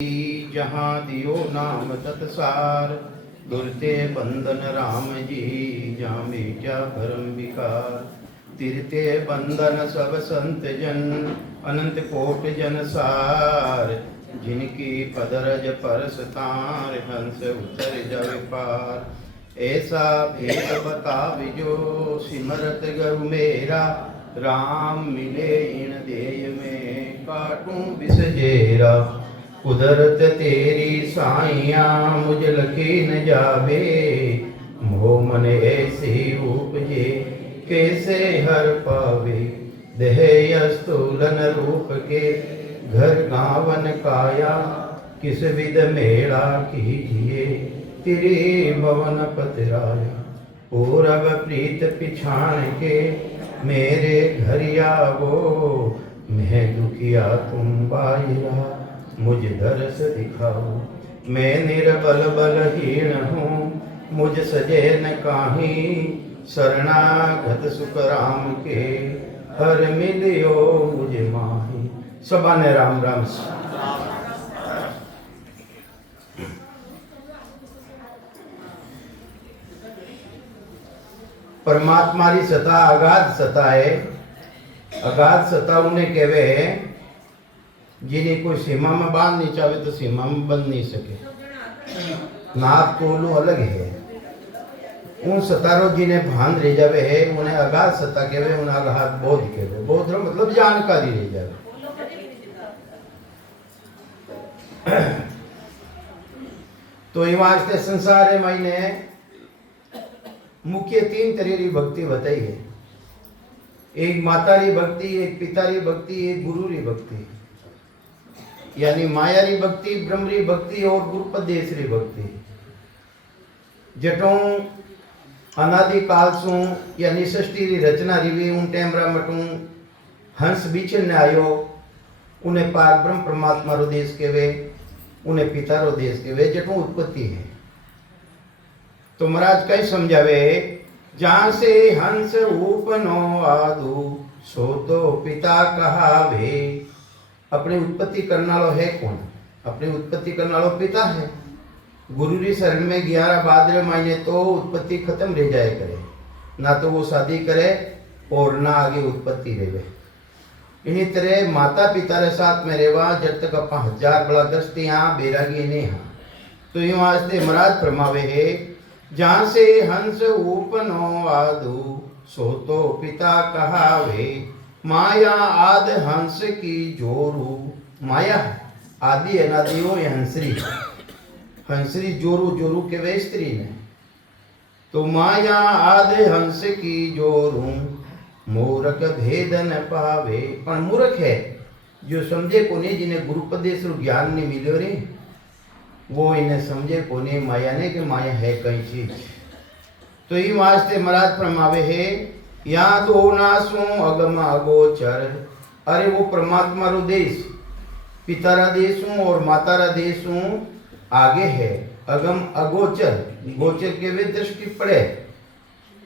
जहाँ दियो नाम तत्सार, दुरते बंधन राम जी, जहाँ मीठा भरम विकार। तिरते बंधन सब संत जन, अनंत कोट जन सार। जिनकी पदरज परस तार, हंस उतर जावे पार। ऐसा भेद बताविजो, सिमरत गरु मेरा। राम मिले इन देय में, काटूं विसजेरा। कुदरत तेरी साइया, मुझ लखी न जावे। मोह मन ऐसी उपजे, कैसे हर पावे। देह स्थूलन रूप के, घर गावन काया। किस विध मेला कीजिए, तिरी भवन पतराया। पूरब प्रीत पिछाण के, मेरे घर आवो। मैं दुखिया तुम बाहिरा, मुझ दरस दिखाओ। मैं निर्बल बलहीन हूँ, मुझ सजे न काहीं। शरणागत सुख राम के, हर मिलियो मुझ माही। सबा ने राम राम। परमात्मा री सता अगाध सता है। अगाध सता उन्हें कहवे जिन्हें कोई सीमा में बांध नहीं चाहे तो सीमा में बंध नहीं सके। नाप तोलू अलग है। उन सतारो जिन्हें भान रह जावे है, उन्हें अगाध सता कहवे, उन्हें अगाध बोध कहवे। बोध रो मतलब जानकारी रह जावे। तो ये वास्ते संसार है मैंने मुख्य 3 तरह की भक्ति बताई है। एक माता री भक्ति, एक पिता री भक्ति, एक गुरु री भक्ति। यानी माया री भक्ति, ब्रह्म री भक्ति और गुरुपदेश री भक्ति। जटों अनादि काल सु यानी सृष्टि री रचना रीवी उन टेमरा मटू हंस बीचन ने आयो। उन्हें पार ब्रह्म परमात्मा रो देश केवे, उन्हें पिता रो देश केवे। जटों उत्पत्ति है। तो महाराज कई समझावे, जहाँ से हंस उपनो आदु, सो तो पिता कहावे। अपनी उत्पत्ति करने वालों है कौन? अपनी उत्पत्ति करने वालों पिता है। गुरु री शरण में 11 भाद्र महीने तो उत्पत्ति खत्म रह जाए करे, ना तो वो शादी करे और ना आगे उत्पत्ति रहे। इन्हीं तरह माता पिता रे साथ में रेवा, जब तक अपा 1000 बड़ा दृष्टि यहाँ बैरागी नहीं हाँ। तो यूं वास्ते महाराज फरमावे है, जहाँ से हंस उपनो आदु, सो तो पिता कहावे। माया आद हंस की जोरू। माया आदि अनादि हो हंसरी। हंसरी जोरू, जोरू के वे स्त्री ने। तो माया आद हंस की जोरू, मूर्ख भेद न पावे। पर मूर्ख है जो समझे को नहीं, जिन्हें गुरुपदेश ज्ञान नहीं मिलो रे, वो इन्हें समझे को नहीं माया ने कि माया है कई चीज। तो ये वास्ते महाराज फरमावे है, या तो नासु अगम अगोचर। अरे वो परमात्मा रो देश, पिता रा देश और माता रा देश आगे है। अगम अगोचर, गोचर के वे दृष्टि पड़े।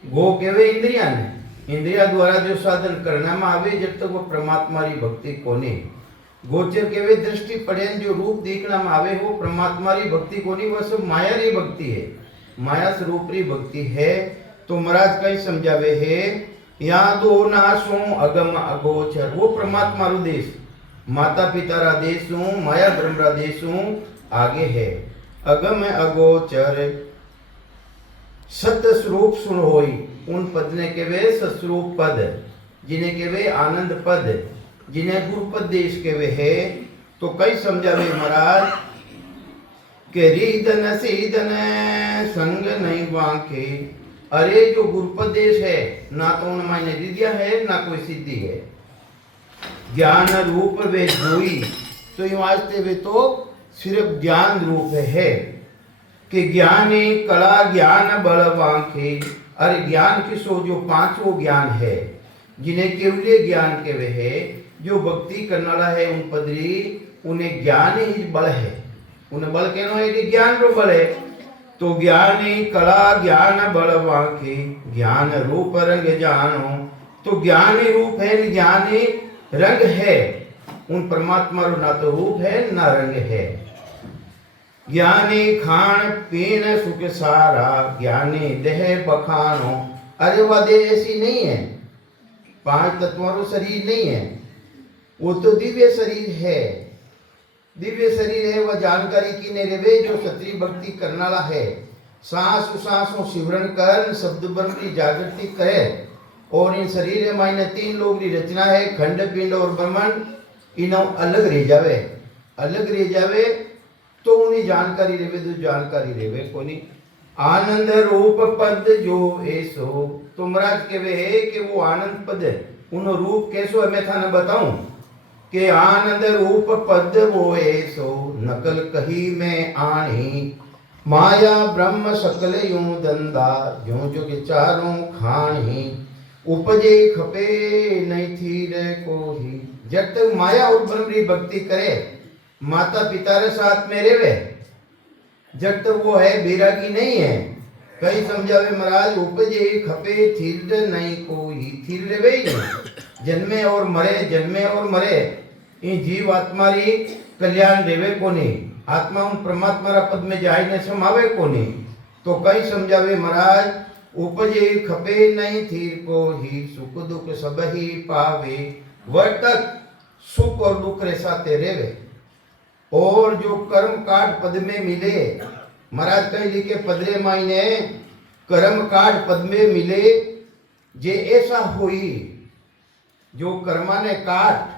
गो के वे इंद्रिया ने, इंद्रिया द्वारा जो साधन करना में आवे, जब तक वो परमात्मा री भक्ति कोनी। गोचर के वे दृष्टि पड़े, जो रूप देखना में आवे, वो परमात्मा री भक्ति कोनी, वह सब माया री भक्ति है, माया स्वरूप री भक्ति है। तो महाराज कई समझावे है, या दो नासो अगम अगोचर। वो परमात्मा रो देश, माता पिता रा देश, माया ब्रह्म रा देश आगे है। अगम अगोचर सत्य स्वरूप सुन होई। उन पद ने के वे सस्वरूप पद, जिन्हें के वे आनंद पद, जिन्हें गुरुपद देश के वे है। तो कई समझावे महाराज के रीदन सीदन संग नहीं वांके। अरे जो गुरुपद देश है, ना तो उनमें रिद्या है ना कोई सिद्धि है। ज्ञान रूप वे जोई। तो ये वास्ते वे तो सिर्फ ज्ञान रूप है कि ज्ञानी कला ज्ञान बल वांके। अरे ज्ञान किसो, जो 5 ज्ञान है, जिन्हें केवल ज्ञान के वे है, जो भक्ति करने वाला है उन पदरी, उन्हें ज्ञान ही बल है। उन्हें बल कहना है कि ज्ञान रो बल है। तो ज्ञानी कला ज्ञान बल वांके, ज्ञान रूप रंग जानो। तो ज्ञान ही रूप है, ज्ञान ही रंग है। उन परमात्मा रो ना तो रूप है ना रंग है। ज्ञानी खान पीन सुख सारा, ज्ञानी देह बखानो। अरे वह देह ऐसी नहीं है, 5 तत्वों का शरीर नहीं है, वो तो दिव्य शरीर है। दिव्य शरीर है, वह जानकारी की ने रेवे जो क्षत्रिय भक्ति करने वाला है। सांस सांसों सिमरन कर शब्द ब्रह्म की जागृति करे। और इन शरीर मायने 3 लोग की रचना है, खंड पिंड और ब्रह्मांड। इन्हों अलग रह जावे, अलग रह जावे तो उन्हें जानकारी रेवे, तो जानकारी रेवे कोनी। आनंद रूप पद जो ऐसो, तो महाराज कहवे है कि वो आनंद पद उन रूप कैसो है, मैं थाने बताऊं कि आनंद रूप पद वो ऐसो, नकल कही में आनी। माया ब्रह्म सकल यूं धंधा, जो जो के चारों खानी। उपजे खपे नहीं थी रे कोई, जब तक माया और ब्रह्म की भक्ति करे, माता पिता रे साथ में रेवे, जब तक वो है बैरागी नहीं है। कई समझावे महाराज, उपजे खपे थिर नहीं कोई, थिर रेवे ही नहीं, जन्मे और मरे, जन्मे और मरे। इन जीव आत्मा री कल्याण देवे कोनी, आत्मा उन परमात्मा रा पद में जाई ने समावे कोनी। तो कई समझावे महाराज, उपजे खपे नहीं थीर को ही, सुख दुख सब ही पावे। वह तक सुख और दुख रे साथे रेवे। और जो कर्म काट पद में मिले, महाराज कहीं लिखे पदरे मायने, कर्म काट पद में मिले जे ऐसा हुई, जो कर्मा ने काट।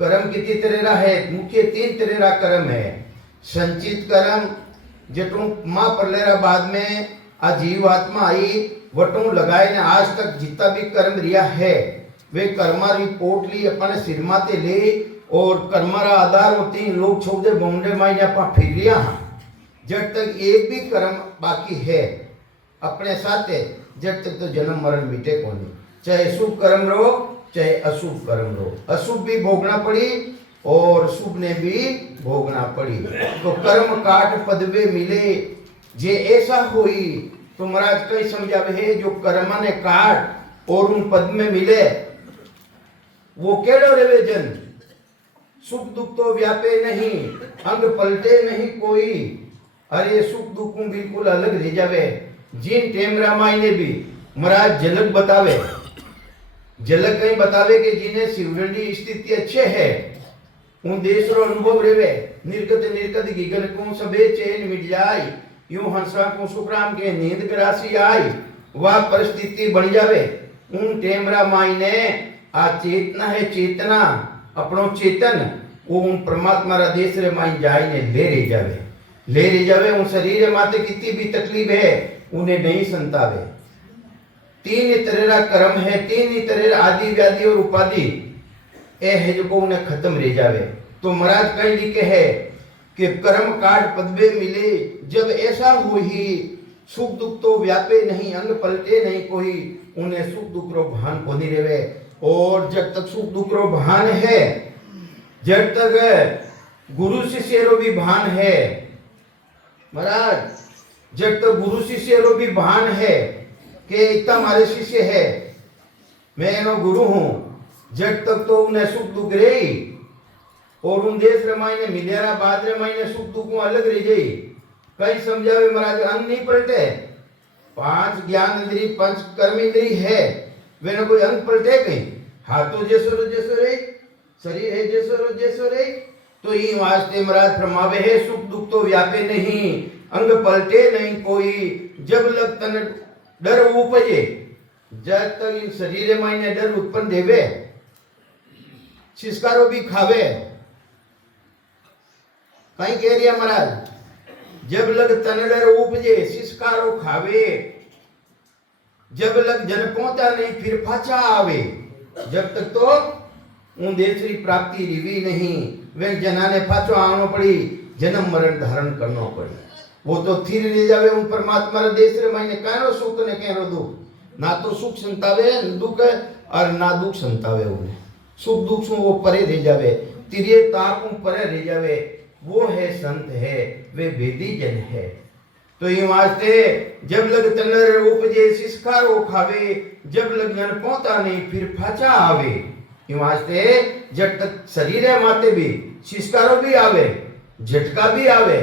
कर्म कितनी तरह है, मुख्य 3 तरह कर्म है। संचित कर्म जटू मां परलेरा बाद में आ जीव आत्मा आई, वटू लगाए ने आज तक जितना भी कर्म रिया है, वे कर्मा रिपोर्ट ली अपने सिर माते ले, और कर्मारा आधार होती लोग छोड़ दे बॉम्बे मायने अपना फिर लिया। जब तक एक भी कर्म बाकी है अपने साथ है, जब तक तो जन्म मरण मिटे को नहीं। चाहे शुभ कर्म रो चाहे अशुभ कर्म रो, अशुभ भी भोगना पड़ी और शुभ ने भी भोगना पड़ी। तो कर्म काट पदवे मिले जे ऐसा हुई, तो महाराज कई समझावे है, जो कर्म ने काट और उन पद में मिले, वो केड़ो रेवे जन। सुख दुख तो व्यापे नहीं, अंग पलटे नहीं कोई। अरे सुख दुख बिल्कुल अलग रह जावे। जिन टेम रामायण ने भी महाराज झलक बतावे, झलक कहीं बतावे कि जिन्हें शिवरंडी स्थिति अच्छे है, उन देश रो अनुभव रेवे। निर्गत निर्गत गिगन को सबे चैन मिट जाए, यूं हंसा को सुखराम के नींद की राशि आई। वह परिस्थिति बन जावे। उन टेम रामायण ने आ चेतना है, चेतना अपनो चेतन वो उन परमात्मा रा देश रे माई जाई ने ले रह जावे, ले रह जावे। उन शरीर माते कितनी भी तकलीफ है उन्हें नहीं संतावे। 3 तरह कर्म है, 3 तरह आदि व्याधि और उपाधि ए है जो को उन्हें खत्म रह जावे। तो महाराज कहीं लिखे है कि कर्म काट पदवे मिले, जब ऐसा हुई, सुख दुख तो व्यापे नहीं, अंग पलटे नहीं कोई। उन्हें सुख दुख रो भान को नहीं रेवे। और जब तक सुख दुख रो भान है, जब तक गुरु शिष्य रो भी भान है महाराज, जब तक गुरु शिष्य रो भी भान है कि इतना हमारे शिष्य है, मैं नो गुरु हूं, जब तक तो उन्हें सुख दुख रही। और उन देश रमाई ने मिलेरा बाद रमाई ने सुख दुख अलग रह गई। कई समझावे महाराज, अंग नहीं पलटे। 5 ज्ञान इंद्री 5 कर्म इंद्री है, वे न कोई अंग पलटे कहीं। हाथों जैसो रे, शरीर है जैसो रे। तो ये वास्ते महाराज फरमावे है, सुख दुख तो व्यापे नहीं, अंग पलटे नहीं कोई। जब लग तन डर उपजे, जब तक इन शरीर मायने डर उत्पन्न देवे, शिष्कारो भी खावे। कहीं कह रही है महाराज, जब लग तन डर उपजे, शिष्कारो खावे। जब लग जन पहुंचा नहीं फिर फाचा आवे। जब तक तो उन देश की प्राप्ति रिवी नहीं, वे जना ने फाचो आनो पड़ी, जन्म मरण धारण करना पड़ी। वो तो थिर ले जावे उन परमात्मा रे देश रे मायने कानो सुख ने केरो दुख। ना तो सुख संतावे दुख और ना दुख संतावे। उन्हें सुख दुख से वो परे रह जावे, तिरे ताप परे रह जावे। वो है संत है, वे वेदी जन है। तो ये वास्ते जब लग तनर उपजे शिष्कारो खावे, जब लग जन पहुंचा नहीं फिर फाचा आवे। ये वास्ते जब तक शरीर है माते भी शिष्कारो भी आवे, झटका भी आवे।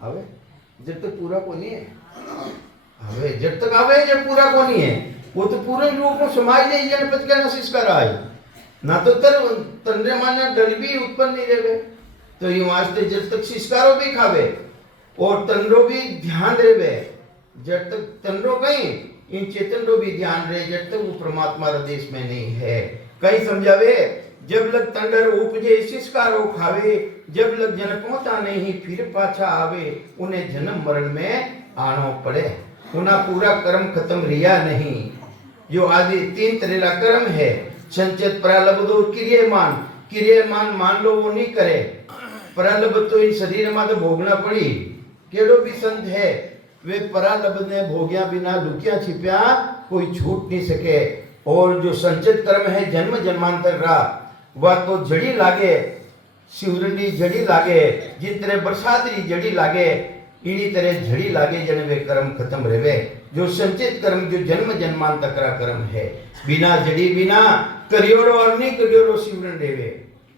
आवे जब तक पूरा को नहीं है आवे जब तक आवे जब पूरा को नहीं है वो तो पूर्ण रूप में समाज ले जन पद का संस्कार आए ना तो तंद्रे माना डर भी उत्पन्न नहीं रहे तो ये वास्ते जब तक संस्कारों भी खावे और तंद्रो भी ध्यान रहे जब तक तंद्रो कहीं इन चेतन रो भी ध्यान रहे जब तक वो परमात्मा रो देश में नहीं है कहीं समझावे जब लग तंडर उपजे संस्कारों खावे जब लग जन पहुंचा नहीं फिर पाछा आवे उन्हें जन्म मरण में आनो पड़े उन्हें पूरा कर्म खत्म रिया नहीं जो आदि 3 तरह का कर्म है संचित प्रारब्ध और क्रियमान मान लो वो नहीं करे प्रारब्ध तो इन शरीर में तो भोगना पड़ी केड़ो भी संत है वे प्रारब्ध ने भोग्या बिना लुकिया छिपिया कोई छूट नहीं सके और जो संचित कर्म है जन्म जन्मांतर रहा वह तो जड़ी लागे शिवरंडी जड़ी लागे जिन तरह बरसातरी जड़ी लागे इन्हीं तरह जड़ी लागे जन वे कर्म खत्म रहे जो संचित कर्म जो जन्म जन्मांतर का कर्म है बिना जड़ी बिना करियोड़ो और नहीं करियोड़ो शिवरण रेवे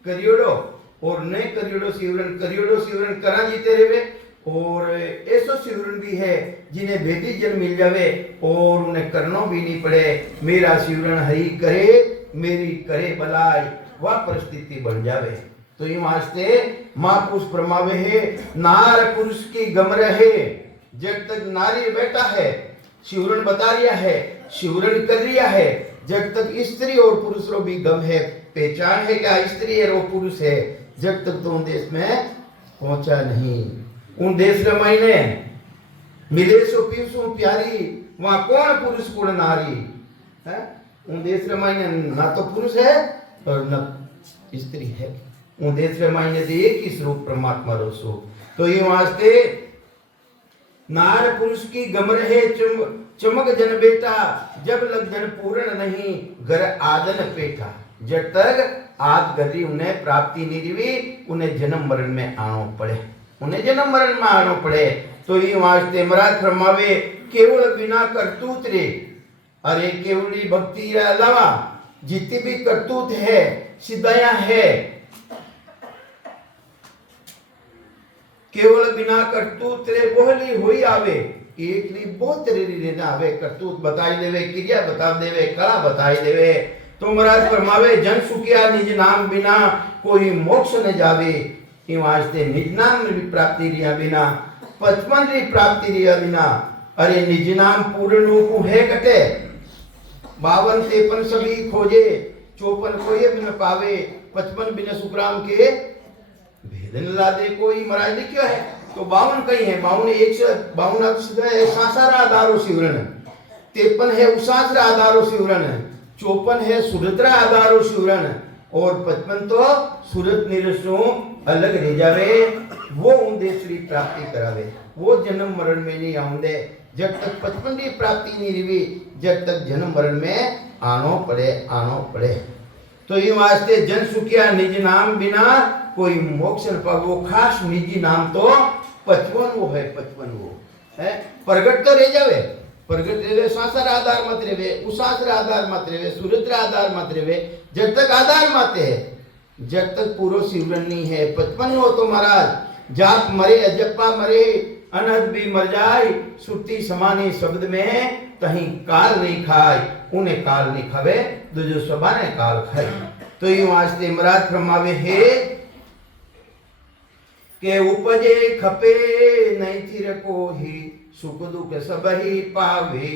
करियोड़ो और नहीं करियोड़ो शिवरण करा जीते रेवे और ऐसो शिवरण भी है जिन्हें भेदी जन मिल जावे और उन्हें करना भी नहीं पड़े मेरा शिवरण हरि करे मेरी करे बलाई वह परिस्थिति बन जावे तो ये वास्ते महापुरुष प्रमावे है नार पुरुष की गम रहे जब तक नारी बैठा है शिवरण बता रिया है शिवरण कर रिया है जब तक स्त्री और पुरुष रो भी गम है पहचान है क्या स्त्री है और पुरुष है जब तक तो उन देश में पहुंचा नहीं उन देश रे मायने मिले सो पीसो प्यारी वहां कौन पुरुष कौन नारी है उन देश रे मायने ना तो पुरुष है और न स्त्री है उन देश रे मायने दे एक ही स्वरूप परमात्मा रो स्वरूप तो ये वास्ते नार पुरुष की गम रहे चमक जन बेटा जब लग जन पूर्ण नहीं घर आदन पेटा जब तक आद गति उन्हें प्राप्ति नहीं दिवी उन्हें जन्म मरण में आनो पड़े उन्हें जन्म मरण में आनो पड़े तो ये वास्ते महाराज फरमावे केवल बिना करतूत रे अरे केवली भक्ति रे अलावा जितनी भी करतूत है सिद्धाया है केवल बिना करतूत रे बोहली हुई आवे एक ली बहुत तेरी लेना आवे करतूत बताई देवे क्रिया बता देवे कला बताई देवे तो महाराज फरमावे जन सुखिया निज नाम बिना कोई मोक्ष न जावे ये वास्ते निज नाम की प्राप्ति रिया बिना 55 री प्राप्ति रिया बिना अरे निज नाम पूर्ण रूप है कटे 52 53 सभी खोजे 54 कोई न पावे 55 बिना सुखराम के भेदन ला दे कोई महाराज लिखियो है तो 52 कहीं है 52 अक्षर है सासारा आधारो शिवरण 53 है उसासरा आधारो शिवरण 54 है सुरत्रा आधारो शिवरण और 55 तो सूरत निरसों अलग रह जावे वो उनदे श्री प्राप्ति करावे वो जन्म मरण में नहीं आउंदे जब तक 55 की प्राप्ति नहीं रही जब तक जन्म मरण में आनो पड़े तो ये वास्ते जन सुखिया निज नाम बिना कोई मोक्ष न पावो खास निजी नाम तो 55 वो है 55 वो है प्रगट तो रह जावे प्रगट रेवे सासर आधार मत रेवे उसासर आधार मत रेवे सूरत्र आधार मत रेवे जब तक आधार माते है जब तक पूरो शिवरण नहीं है 55 हो तो महाराज जाप मरे अजप्पा मरे अनहद भी मर जाए सुरती समानी शब्द में कहीं काल नहीं खाए उन्हें काल नहीं खावे जो सबाने काल खाए तो ये वास्ते महाराज फरमावे है के उपजे खपे नहीं थिर को ही सुख दुख सब ही पावे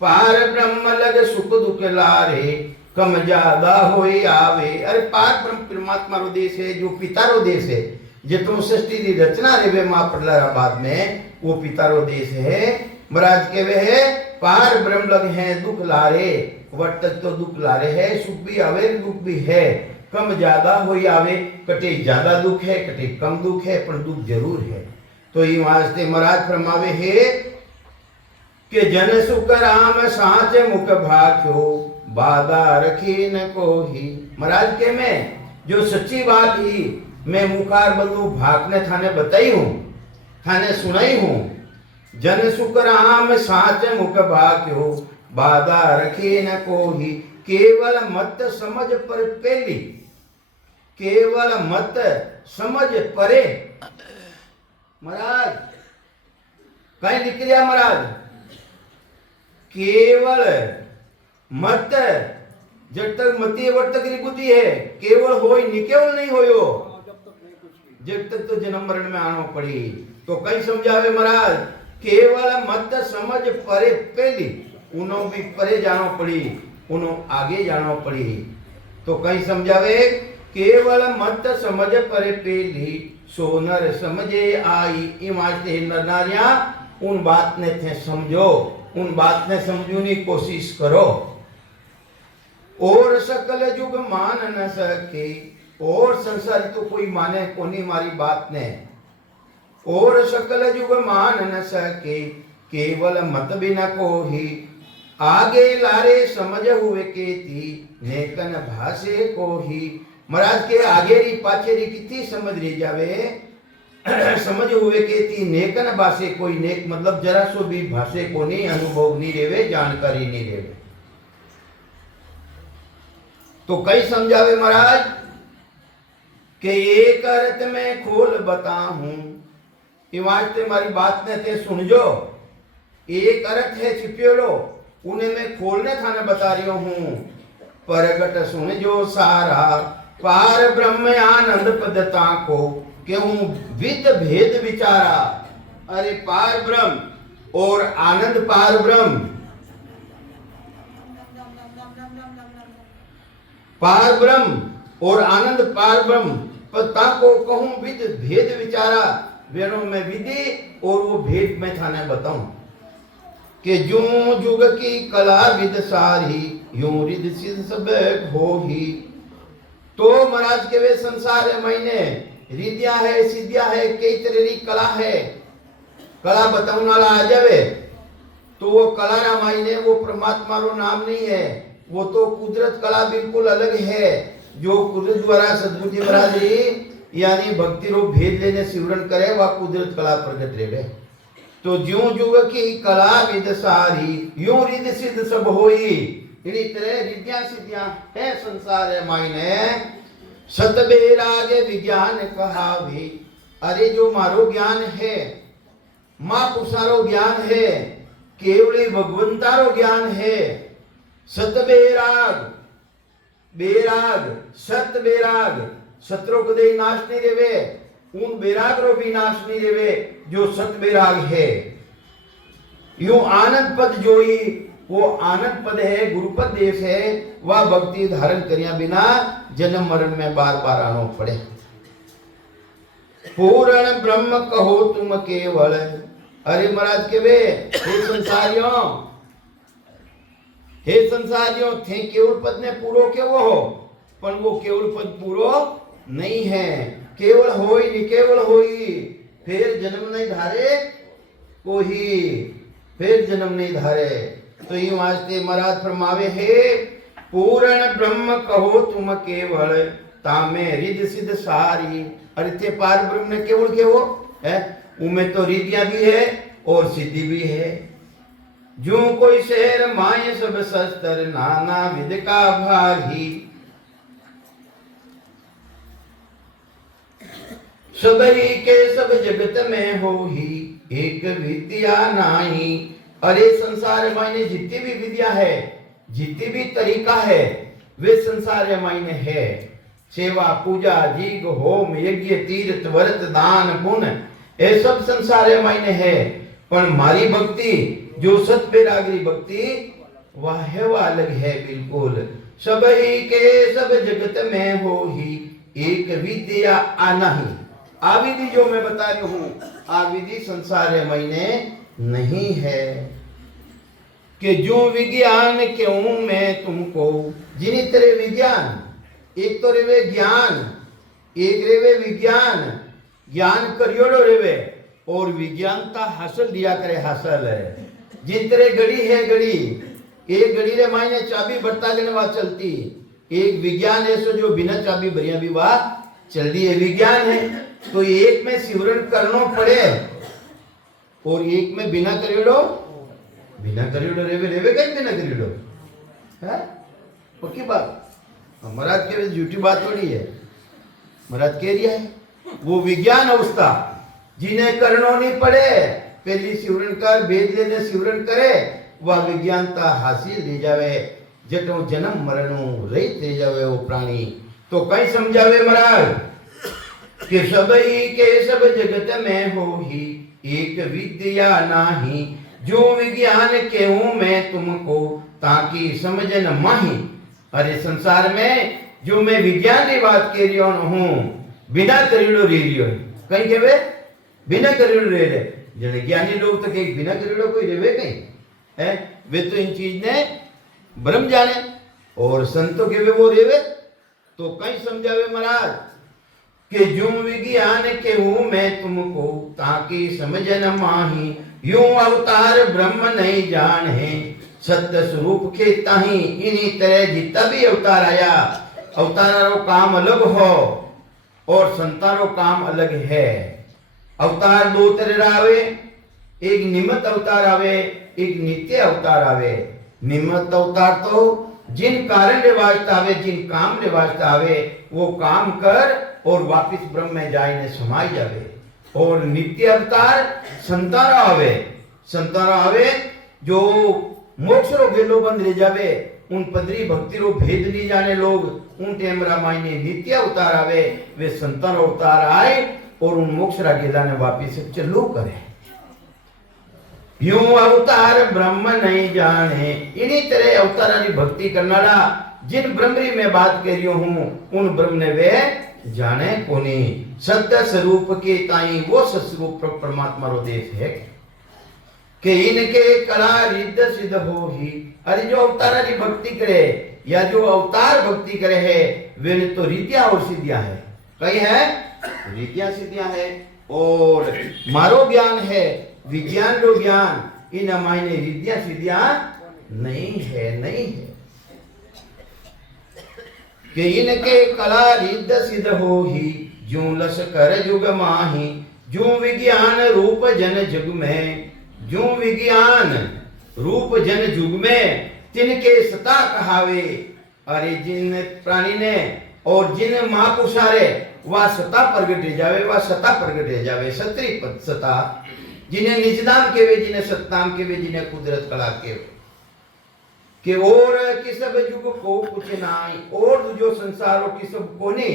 पार ब्रह्म लग सुख दुख लारे कम ज्यादा होई आवे अरे पार ब्रह्म परमात्मा रो देश है जो पिता रो देश है जितनो सृष्टि की रचना रेवे मां प्रलयाबाद में वो पिता रो देश है महाराज के वे है पार ब्रह्म लग है दुख लारे वर्त तक तो दुख लारे है सुख भी आवे दुख भी है कम ज्यादा होई आवे कटे ज्यादा दुख है कटे कम दुख है पर दुख जरूर है तो ये वास्ते महाराज फरमावे है कि जन सुख राम साच मुख भाख्यो बाधा रखी न को ही महाराज के मैं जो सच्ची बात ही मैं मुखार बंधु भाग ने थाने बताई हूँ थाने सुनाई हूँ जन सुख राम साच मुख भाख्यो बाधा रखी न को ही केवल मत समझ पर पहली केवल मत समझ परे महाराज कहीं लिख लिया महाराज, केवल मत जब तक मती वर्त तक बुद्धि है, केवल होई नहीं, केवल नहीं होयो जब तक तो जन्म मरण में आनो पड़ी। तो कई समझावे महाराज, केवल मत समझ परे पहली उनो भी परे जानो पड़ी, उनो आगे जानो पड़ी। तो कई समझावे, केवल मत समझ परे पहली सो नर समझे आई। इमाते नर नारिया उन बात ने थे समझो, उन बात ने समझने की कोशिश करो। और सकल युग मान न सके, और संसार तो कोई माने कोनी मारी बात ने। और सकल युग मान न सके, केवल मत बिना को ही आगे लारे समझ हुए केती नेकन भाषे को ही। महाराज के आगे री पाछे री कितनी समझ रही जावे, समझ हुए केती नेकन भाषे कोई, नेक मतलब जरा सो भी भाषे को नहीं, अनुभव नहीं रेवे, जानकारी नहीं रेवे। तो कई समझावे महाराज कि एक अर्थ में खोल बताऊं, इमारते मारी बात ने ते सुन जो। एक अर्थ है छिपियोलो, उन्हें मैं खोलने थाने बता रही हूं। परगट सुन जो सारा पार ब्रह्म आनंद पदता को, क्यों विद भेद विचारा। अरे पार ब्रह्म और आनंद पार ब्रह्म, पार ब्रह्म और आनंद पार ब्रह्म पता को कहूं विद भेद विचारा। वेणों में विधि और वो भेद में थाने बताऊं कि जो जुग की कला विद सारी यूं रिद सिद्ध सब हो ही। तो महाराज के वे संसार है महीने रिद्या है, सिद्धिया है, कई तरह की कला है। कला बताऊं वाला आ जावे तो वो कला रामायण, वो परमात्मा रो नाम नहीं है, वो तो कुदरत कला बिल्कुल अलग है। जो कुदरत द्वारा सदगुरु जी महाराज यानी भक्ति रो भेद लेने सिमरन करे, वह कुदरत कला प्रकट रेवे। तो ज्यों जुग की कला विद सारी यूं रिद सिद्ध सब होई। इनी तरह रिद्या सिद्धियां है संसार है मायने। सतबेरागे विज्ञान कहावी। अरे जो मारो ज्ञान है, मां पुसारो ज्ञान है, केवली भगवंतारो ज्ञान है। सतबेराग, बेराग, सत बेराग, सत्रो कदे नाश नहीं रेवे, उन बेराग रो भी नाश नहीं रेवे जो सत बेराग है। यूं आनंद पद जोई, वो आनंद पद है, गुरुपद देश है, वह भक्ति धारण करिया बिना जन्म मरण में बार बार आना पड़े। पूर्ण ब्रह्म कहो तुम केवल। अरे महाराज के वे, हे संसारियों, हे संसारियों, थे केवल पद ने पूरो केवो हो, पर वो केवल पद पूरो नहीं है। केवल होई नहीं, केवल होई फिर जन्म नहीं धारे कोई, फिर जन्म नहीं धारे। तो ये वास्ते महाराज फरमावे है, पूर्ण ब्रह्म कहो तुम केवल तामे रिद सिद्ध सारी। अरे थे पार ब्रह्म ने केवल के वो है, उनमें तो रिद्धियां भी है और सिद्धि भी है। जो कोई शहर माए सब शस्त्र नाना विद का भागी। सब ही के सब जगत में हो ही एक विद्या नाही। अरे संसार मायने जितनी भी विद्या है, जितनी भी तरीका है, वे संसार मायने है। सेवा पूजा जीग होम यज्ञ तीर्थ व्रत दान पुण्य, ये सब संसार मायने है। पर मारी भक्ति जो सतबेरागरी भक्ति वह है, वह अलग है बिल्कुल। सब ही के सब जगत में हो ही एक विद्या आना ही। आविधि जो मैं बता रही हूं, आविधि संसार मायने नहीं है। कि जो विज्ञान क्यों मैं तुमको, जिनी तरह विज्ञान, एक तो रेवे ज्ञान, एक रेवे विज्ञान, ज्ञान करियोड़ो रेवे और विज्ञानता हासिल दिया करे हासिल है। जिन तरह घड़ी है, घड़ी एक घड़ी रे मायने चाबी बढ़ता गणवा चलती, एक विज्ञान ऐसो जो बिना चाबी भरिया भी वाह चल रही है, विज्ञान है। तो एक में सिमरन करना पड़े और एक में बिना करियोड़ो, बिना करियोड़ो रेवे रेवे कहीं बिना करियोड़ो है, पक्की बात। महाराज के झूठी बात थोड़ी है, महाराज कह रिया है वो विज्ञान अवस्था जिन्हें करनो नहीं पड़े, पहली सिवरण कर भेद लेने सिवरण करे वह विज्ञानता हासिल ले जावे जटो जन्म मरणों रहित ले जावे वो प्राणी। तो कई समझावे महाराज कि सबई के सब जगत में हो ही एक विद्या नाही, जो विज्ञान कहूं मैं तुमको ताकि समझन माही। अरे संसार में जो मैं विज्ञान की बात कह रही हूं बिना करीड़ो रे रही कहीं के वे बिना करीड़ो रे रहे जने ज्ञानी लोग तो कहीं बिना करीड़ो कोई रेवे कहीं है वे तो इन चीज ने ब्रह्म जाने और संतों के वे वो रेवे। तो कहीं समझावे महाराज कि जो विज्ञान के हूं मैं तुमको ताकि समझन माही, यूं अवतार ब्रह्म नहीं जाने सत्य स्वरूप के ताही। इन्हीं तरह जितना भी अवतार आया अवतारों काम अलग हो और संतारों काम अलग है। अवतार दो तरह आवे, एक निमित्त अवतार आवे एक नित्य अवतार आवे। निमित्त अवतार तो जिन कारण रे वास्ते आवे जिन काम रे वास्ते आवे वो काम कर और वापिस ब्रह्म में जाए ने समाई जावे। और नित्य अवतार संतारा आवे जो मोक्ष रो गेलो बंद ले जावे उन पदरी भक्ति रो भेद नहीं जाने लोग उन टेम रामायण नित्य अवतार आवे वे संतान अवतार आए और उन मोक्ष रा गेला ने वापिस चलू करे। यूं अवतार ब्रह्म नहीं जाने, इन्हीं तरह अवतारा की भक्ति करनारा जिन ब्रह्मरी में बात कर रही हूं उन ब्रह्म ने वे जाने कोनी। सत्य स्वरूप के ताई वो सस्वरूप परमात्मा रो देश है कि इनके कला रिद्ध सिद्ध हो ही। अरे जो अवतारा की भक्ति करे या जो अवतार भक्ति करे है वे तो रिद्धियां और सिद्धियां है। कई है रिद्धियां सिद्धियां है और मारो ज्ञान है विज्ञान रो ज्ञान इन मायने रिद्धियां सिद्धियां नहीं है कि इनके कला रिद्ध सिद्ध हो ही। जो लस कर युग माही, जो विज्ञान रूप जन जुग में, जो विज्ञान रूप जन जुग में तिनके सता कहावे। अरे जिन प्राणी ने और जिन महापुरुषारे वह सता प्रगट जावे वह सता प्रगट जावे। सत्री पद सता जिन्हें निजनाम केवे जिन्हें सत्ताम केवे जिन्हें कुदरत कला केवे कि और किसब युग को कुछ नाई। और जो संसारों की सब कोने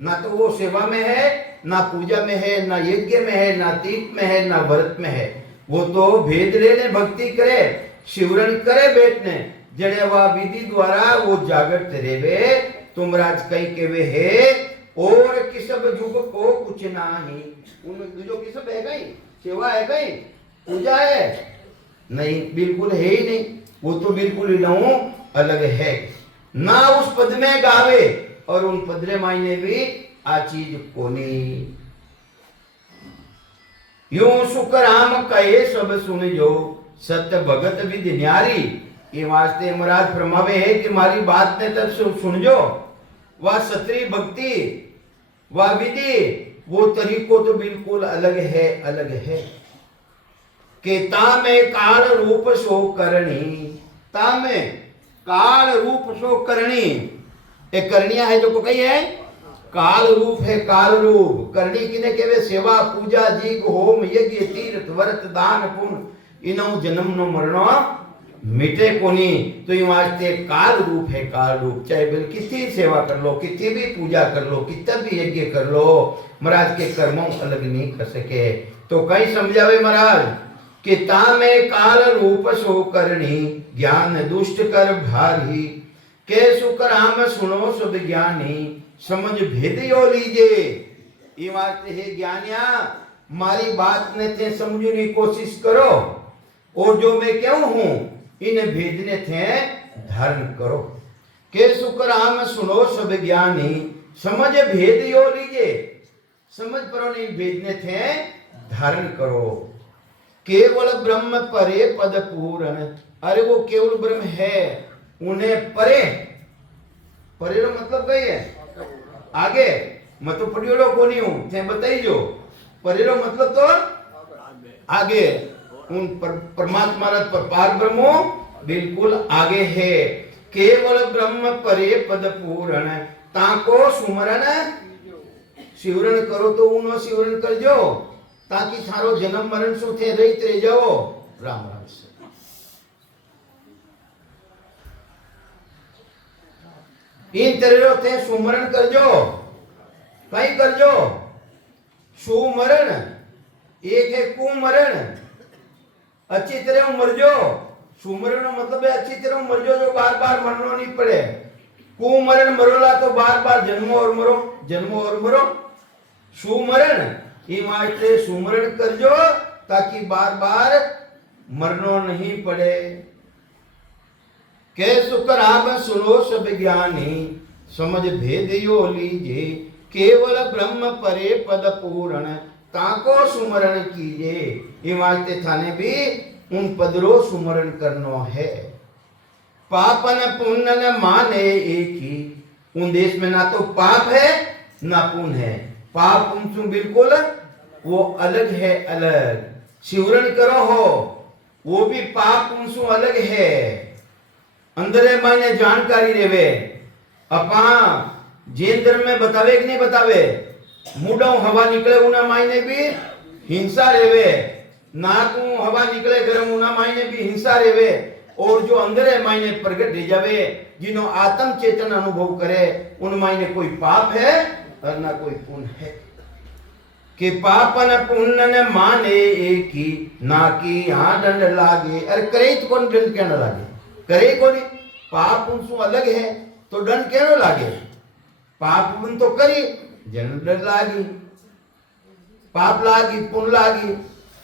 ना तो वो सेवा में है ना पूजा में है ना यज्ञ में है ना तीर्थ में है ना व्रत में है। वो तो भेद लेने भक्ति करे शिवरण करे बैठने जड़े वह विधि द्वारा वो जागृत रेवे। तुम राज कई के वे है और किसब युग को कुछ नाही। उन जो किसब है गई सेवा है गई पूजा है नहीं बिल्कुल है ही नहीं। वो तो बिल्कुल ही नौ अलग है ना उस पद में गावे और उन पदरे मायने भी आ चीज कोनी। यूं सुख राम कहे सब सुन जो सत्य भगत विधि न्यारी। ये वास्ते महाराज फरमावे है कि हमारी बात ने तब सुन जो वह सत्री भक्ति वह विधि वो तरीको तो बिल्कुल अलग है कि तामे काल रूप सो करणी। तामे काल रूप सो करणी एक करनिया है जो को कही है काल रूप है काल रूप। करनी किने केवे सेवा पूजा जीग होम यज्ञ तीर्थ व्रत दान पुण्य इनो जन्म नो मरणो मिटे कोनी। तो ये वास्ते काल रूप है काल रूप। चाहे बिल कितनी सेवा कर लो कितनी भी पूजा कर लो कितना भी यज्ञ कर लो महाराज के कर्मों अलग नहीं कर सके। तो कहीं समझावे महाराज कि तामे काल रूप सो करणी ज्ञान दुष्ट कर भारी। के सुख राम सुनो सुध ज्ञानी समझ भेद यो लीजे। ये बात है ज्ञानिया मारी बात ने थे समझने की कोशिश करो और जो मैं क्यों हूं इन भेदने थे धारण करो। के सुख राम सुनो सब ज्ञानी समझ भेद यो लीजे। समझ पर नहीं भेदने थे धारण करो। केवल ब्रह्म परे पद पूर्ण। अरे वो केवल ब्रह्म है उन्हें परे परे मतलब कही है आगे मैं तो पढ़ियो को नहीं हूं थे बताई जो परे मतलब तो आगे उन परमात्मा पर पार ब्रह्मो बिल्कुल आगे है। केवल ब्रह्म परे पद पूर्ण ताको सुमरण सिवरण करो तो उनो सिवरण कर जो ताकि थारो जन्म मरण शू थे रहित रह जाओ। राम राम से इन तरह थे सुमरण करजो, कई करजो। सुमरण एक है कुमरण, अच्छी तरह मरजो। सुमरण मतलब है अच्छी तरह मरजो, जो बार बार मरना नहीं पड़े। कुमरण मरोला तो बार बार जन्मो और मरो, जन्मो और मरो। सुमरण ये मायने सुमरण करजो ताकि बार बार मरनो नहीं पड़े। के सुकर आप सुनो सब ज्ञानी, समझ भेद यो लीजे। केवल ब्रह्म परे पद पूर्ण, ताको सुमरण कीजे। ये मायने थाने भी उन पदरो सुमरण करनो है। पापन पुण्य न माने एक ही, उन देश में ना तो पाप है ना पुण्य है। पाप उनसे बिल्कुल वो अलग है, अलग शिवरण करो हो वो भी पाप उनसे अलग है। अंदर मायने जानकारी रेवे। अपा जैन धर्म में बतावे कि नहीं बतावे, मुडो हवा निकले उना मायने भी हिंसा रेवे, नाकू हवा निकले गरम उना मायने भी हिंसा रेवे। और जो अंदर मायने प्रगट रह जावे, जिन्हों आत्म चेतन अनुभव करे, उन मायने कोई पाप है और ना कोई पुण्य है। कि पापन पुण्य न माने एक ही, ना कि यहाँ दंड लागे। अरे करे तो कौन दंड कहना लागे, करे को नहीं। पाप उनसे अलग है तो दंड कहना लागे। पाप पुण्य तो करी दंड लागी, पाप लागी पुण्य लागी।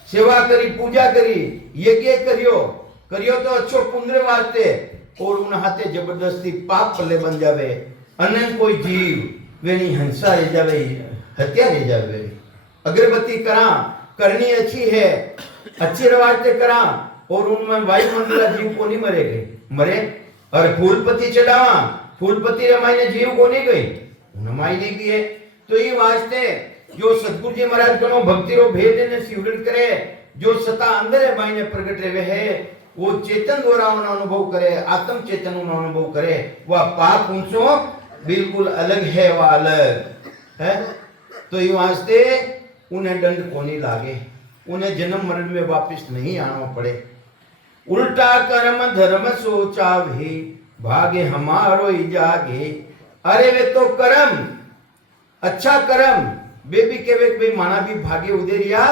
सेवा करी पूजा करी यज्ञ करियो करियो तो अच्छो पुण्य वास्ते, और उन हाथे जबरदस्ती पाप पल्ले बन जावे। अन्य कोई जीव वेनी हिंसा रह जावे, हत्या रह जावे। अगरबत्ती करा करनी अच्छी है, अच्छे रवाज से करा, और उनमें वायुमंडल जीव को नहीं मरेगे मरे। और फूलपत्ती चढ़ावा, फूलपत्ती रमाई जीव को नहीं गई, नमाई नहीं की है। तो ये वास्ते जो सतगुरु जी महाराज कनो भक्ति रो भेद ने सिवरण करे, जो सता अंदर है मायने प्रगट रहे है, वो चेतन द्वारा अनुभव करे, आत्म चेतन अनुभव करे। वह पाप उनसो बिल्कुल अलग है, वह अलग है। तो ये वास्ते उन्हें दंड को नहीं लागे, उन्हें जन्म मरण में वापस नहीं आना पड़े। उल्टा कर्म धर्म सोचा भी, भागे हमारो ही जागे। अरे वे तो कर्म अच्छा कर्म बेबी के वे भाई माना भी भागे उदेरिया,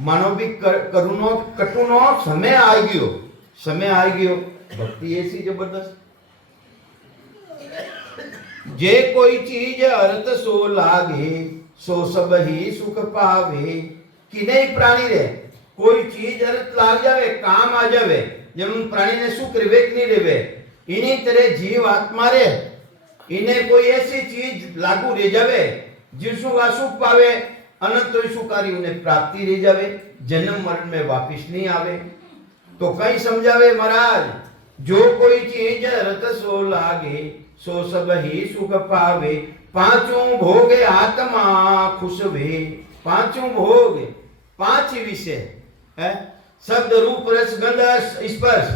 मानो भी करुणो कटुनो समय आ गयो, समय आ गयो। भक्ति ऐसी जबरदस्त। जे कोई चीज अर्थ सो लागे, सो सब ही सुख पावे। कि नहीं प्राणी रे कोई चीज अर्थ लाग जावे, काम आ जावे, जब उन प्राणी ने सुख रिवेक नहीं रेवे। इन्हीं तरह जीव आत्मा रे, इन्हें कोई ऐसी चीज लागू रह जावे जिसु का सुख पावे, अनंत सुखारी उन्हें प्राप्ति रह जावे, जन्म मरण में वापिस नहीं आवे। तो कहीं समझावे महाराज, जो कोई चीज रत सो लागे, सो सब ही सुख पावे। पांचों भोग आत्मा खुश वे। पांचों भोग पांच विषय है, शब्द रूप रस गंध स्पर्श।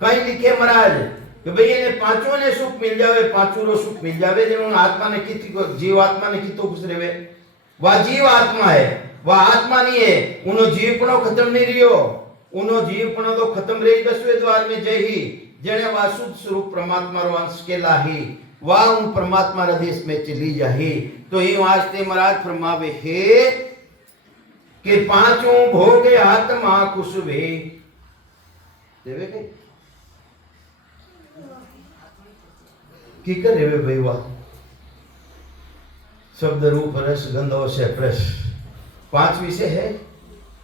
कहीं लिखे महाराज कि भाई ये पांचों ने सुख मिल जावे, पांचों रो सुख मिल जावे। जिन्होंने आत्मा ने की जीव आत्मा ने की तो खुश रहे, वह जीव आत्मा है, वह आत्मा नहीं है। उनो जीवपणो खत्म नहीं रियो, उनो जीवपणो तो खत्म रही 10वें द्वार में जय ही जने वासुद स्वरूप परमात्मा रो अंश के लाही, वह उन परमात्मा रे देश में चली जाही। तो ये वास्ते महाराज फरमावे है कि पांचों भोग आत्मा खुश वे। देवे के की करे वे भाई, वाह शब्द रूप रस गंध और प्रस। पांच विषय है,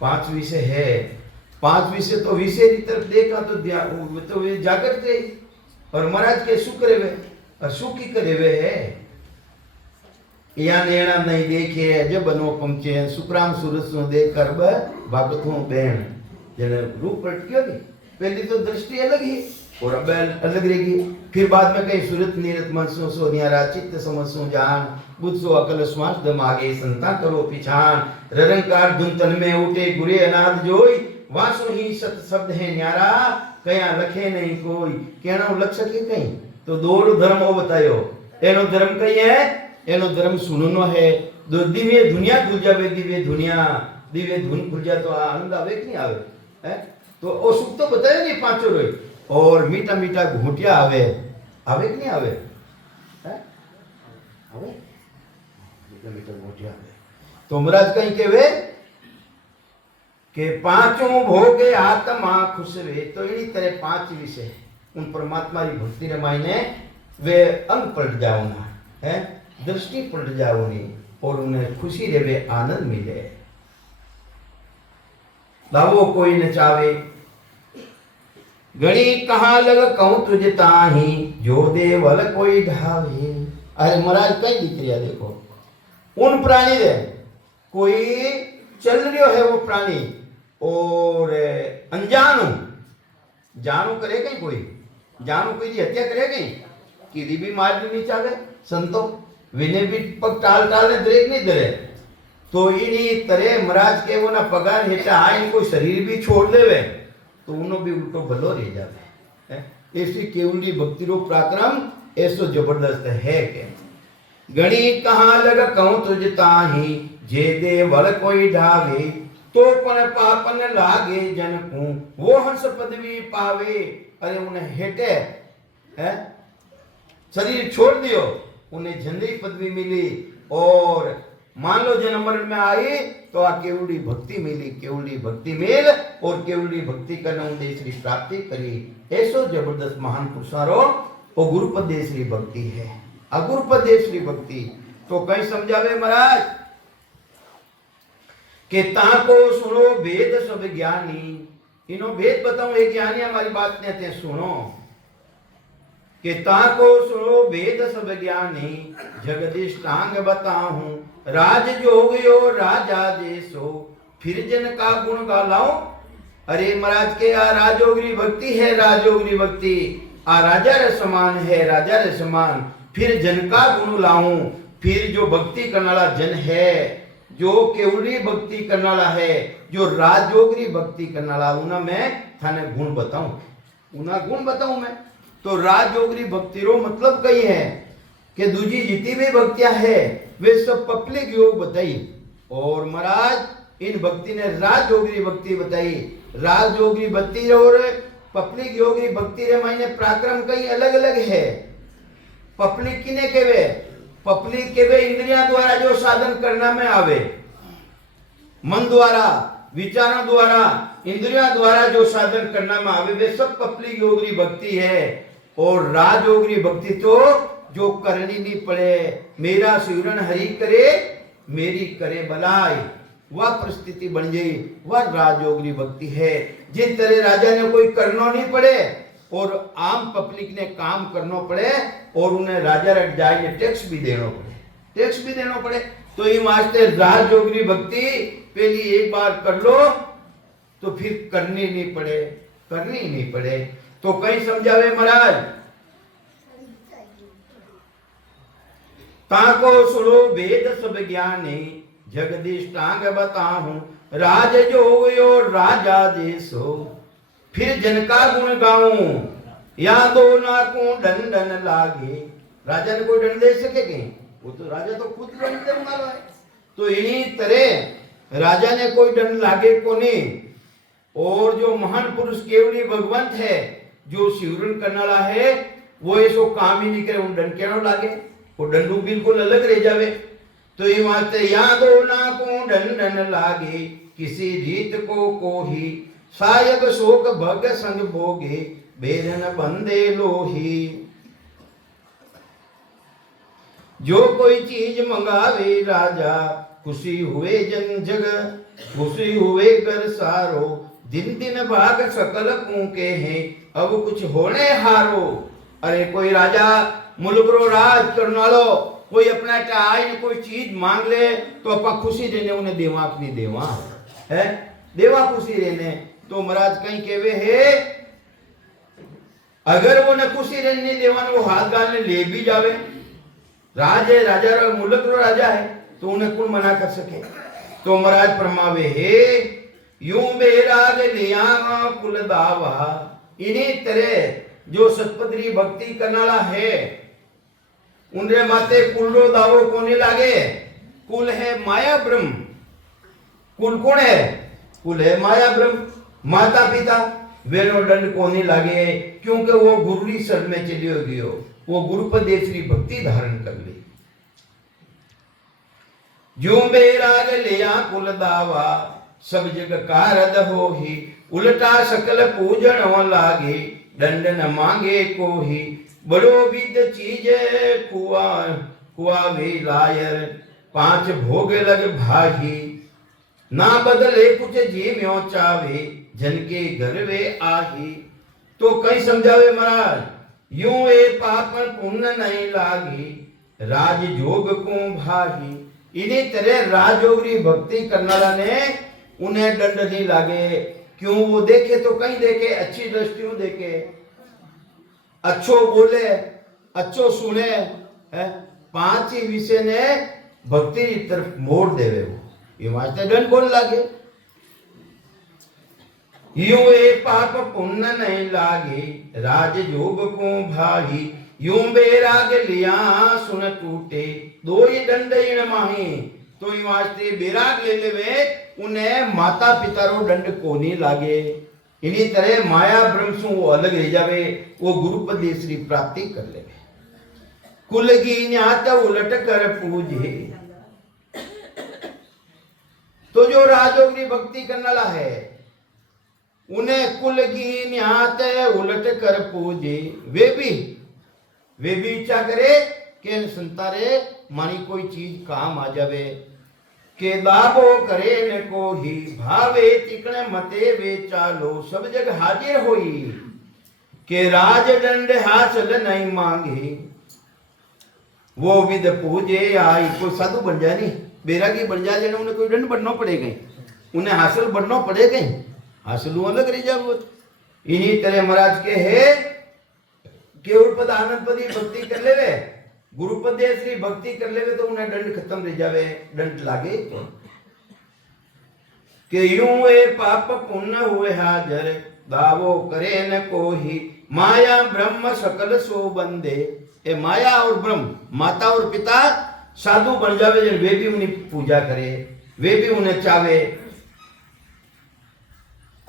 पांच विषय है। पांच विषय तो विषय की तरफ देखा तो वे जागृत थे, और महाराज के सुख करे वे और सुख ही करे वे है। या नेणा नहीं देखे जब बनो पमचे, सुप्राम सूरज सो देख कर भागत हूं बहन। जने रूप पटक्यो नहीं, पहली तो दृष्टि अलग ही और अब अलग रहेगी। फिर बाद में कहीं सूरत नीरत मन सो सोनियारा चित्त समझ सो जान, बुद्ध सो अकल श्वास दम आगे संतान करो पिछान। ररंकार धुन तन में उठे गुरे अनाद जोई, वासो ही सत शब्द है न्यारा, कया लखे नहीं कोई। कहना लक्ष्य के कहीं तो दो धर्म हो बतायो। एनो धर्म कही है एनो धर्म सुननो है। दो दिव्य दुनिया खुल जावे, दिव्य धुन खुल जाए तो आनंद आवे कि नहीं आवे है। तो वो सुख तो बताए नहीं पांचों रोज, और मीठा मीठा घूटिया आवे कि नहीं आवे है? आवे मीठा मीठा घूटिया आवे। तो महाराज कहीं कहवे कि पांचों भोगे आत्मा खुश वे। तो इन्हीं तरह पांच विषय उन परमात्मा की भक्ति रे मायने वे अंग पलट जाओ ना है, दृष्टि पलट जाओ नहीं, और उन्हें खुशी रहे, आनंद मिले। लावो कोई न चावे गणी कहाँ लग कहूं तुझे ताही, जो देवल कोई ढावे। अरे महाराज कई दिख रहा देखो, उन प्राणी रे कोई चल रहा है वो प्राणी, और अनजानू जानू करे कहीं कोई, जानू कोई हत्या करे कहीं, किसी भी मार भी नहीं चाहे संतो विने भी पग टाल टाल ने दरेक नहीं दरे। तो इन्हीं तरह महाराज के वो ना पगार हेठा आइन कोई शरीर भी छोड़ देवे तो उन्हों भी उल्टो भलो रह जावे। ऐसी केवली भक्ति रो पराक्रम ऐसो जबरदस्त है के गणी कहाँ लग कहूं तुझ ताही, जे देवल कोई ढावे, तो पण पापन लागे जन को, वो हंस पदवी पावे। अरे उन्हें हेटे है शरीर छोड़ दियो, उन्हें झंडी पदवी मिली, और मान लो जन्म मरण में आई तो आ केवली भक्ति मिली, केवली भक्ति मिल, और केवली भक्ति करने देश की प्राप्ति करी। ऐसो जबरदस्त महान पुरुषारो वो गुरुपद देश की भक्ति है, अगुरुपद देश की भक्ति। तो कहीं समझावे महाराज के ताको सुनो वेद सब ज्ञानी, इनो भेद बताऊं एक ज्ञानी हमारी बात कहते हैं सुनो, कि ताको सुनो वेद सब ज्ञानी, जगदीष्टांग बताऊं, राज जोगियो राजा जैसो, फिर जन का गुण गालाओ। अरे महाराज के आ राजोगरी भक्ति है, राजोगरी भक्ति आ राजा रे समान है, राजा रे समान, फिर जन का गुण लाऊं। फिर जो भक्ति करने वाला जन है, जो केवली भक्ति करने वाला है, जो राजयोगी भक्ति करने वाला, उन्हें मैं थाने गुण बताऊं, उन्हें गुण बताऊं मैं। तो राजयोगी भक्ति रो मतलब कही है कि दूजी जितनी भी भक्तियां है वे सब पब्लिक योग बताई, और महाराज इन भक्ति ने राजयोगी भक्ति बताई। राजयोगी भक्ति और पब्लिक योगी भक्ति रे मायने पराक्रम कई अलग अलग है। पब्लिक किने केवे, पब्लिक केवे इंद्रियां द्वारा जो साधन करना में आवे, मन द्वारा विचारों द्वारा इंद्रियों द्वारा जो साधन करना में आवे, वे सब पब्लिक योगी भक्ति है। और राजयोगी भक्ति तो जो करनी नहीं पड़े, मेरा सिमरन हरि करे मेरी करे भलाई, वह परिस्थिति बन गई, वह राजयोगी भक्ति है। जिन तरह राजा ने कोई करना नहीं पड़े और आम पब्लिक ने काम करना पड़े, और उन्हें राजा रख जाए टैक्स भी देना पड़े, टैक्स भी देना पड़े। तो ये वास्ते राजयोगी भक्ति पहली एक बार कर लो तो फिर करनी नहीं पड़े, करनी ही नहीं पड़े। तो कहीं समझावे महाराज, ताको सुनो वेद सब ज्ञानी, जगदीष्टांग बताऊं, राज जोगियो राजा देसो, फिर जन का गुण गाऊं, यादो ना को दंडन लागे। राजा ने कोई दंड दे सके कहीं, वो तो राजा तो खुद दंड देने वाला है। तो इन्हीं तरह राजा ने कोई दंड लागे को नहीं, और जो महान पुरुष केवली भगवंत है, जो सिमरन करने वाला है, वो ऐसो काम ही नहीं करे, उन दंड क्यों लागे, वो दंडू बिल्कुल अलग रह जावे। तो ये वास्ते यादो ना को दंडन लागे, किसी रीत को ही, सायब शोक भग संग भोगे, बेरन बंदे लोही। जो कोई चीज मंगावे राजा, खुशी हुए जन जग, खुशी हुए घर सारो, दिन दिन भाग सकल कूके हैं, अब कुछ होने हारो। अरे कोई राजा मुल्क रो राज करने वालो कोई अपना टाइम कोई चीज मांग ले तो अपा खुशी रहने उन्हें देवा कि नहीं देवा है, देवा खुशी रहने। तो महाराज कहीं केवे है, अगर वो न खुशी रहने देवा वो हाथ गालने ले भी जावे, राज है, राजा रो मुल्क रो राजा है, तो उन्हें कौन मना कर सके। तो महाराज फरमावे है, यूं बेराग लिया कुल दावा। इन्हीं तरह जो सतपत्री भक्ति करने वाला है, उनरे माते कुल रो दावो कोनी लागे। कुल है माया ब्रह्म। कुल कौन है? कुल है माया ब्रह्म। माता पिता वेनो दंड कोनी लागे, क्योंकि वो गुरुरी शरण में चलियो गयो, वो गुरुपदेशरी भक्ति धारण कर ली। जो बेराग लिया कुल दावा, सब जग कारद हो ही, उल्टा सकल पूजन हो लागे, दंड न मांगे को ही, बड़ो विद चीज कुआवे लायर, पांच भोग लग भाही, ना बदले कुछ जीव्यो चावे, जन के घर वे आही। तो कई समझावे महाराज, यूं ए पापन पुण्य नहीं लागी, राज जोग को भाही। इन्हीं तरह राजयोगी भक्ति करनारा ने उन्हें दंड नहीं लागे। क्यों? वो देखे तो कहीं देखे, अच्छी दृष्टियों देखे, अच्छो बोले, अच्छो सुने, है? पांच ही विषय ने भक्ति की तरफ मोड़ देवे, वो ये वास्ते दंड कौन लागे। यूं ए पाप पुण्य नहीं लागे, राज जोग को भाई, यूं बेराग लिया सुन टूटे, दो ही दंड इन माही। तो ये वास्ते बेराग ले लेवे, उन्हें माता पिता रो दंड कोनी लागे। इन्हीं तरह माया ब्रह्म से वो अलग रह जावे, वो गुरुपदेशरी प्राप्ति कर ले। कुल की न्यात उलट कर पूजे। तो जो राजयोगी भक्ति करने वाला है, उन्हें कुल की न्यात उलट कर पूजे। वे भी इच्छा करे कि संतारे मानी कोई चीज काम आ जावे, के दाबो करे न को ही, भावे तिकने मते वे चालो, सब जग हाजिर होई, के राज दंड हासिल नहीं मांगे, वो विद पूजे आई। कोई साधु बन जाए नहीं, बैरागी बन जाए, उन्हें कोई दंड बढ़ना पड़ेगा, उन्हें हासिल बढ़ना पड़ेगा, हासिल अलग रह जाए। इन्हीं तरह महाराज के है केवल पद आनंद पदी भक्ति कर ले वे, गुरुपदेश की भक्ति कर ले वे, तो उन्हें दंड खत्म रह जावे, दंड लागे तो। के यूं ए पाप पुण्य हुए हाजर, दावो करे न कोही, माया ब्रह्म सकल सो बंदे। ए माया और ब्रह्म, माता और पिता साधु बन जावे, जन वे भी उन्हें पूजा करे, वे भी उन्हें चावे।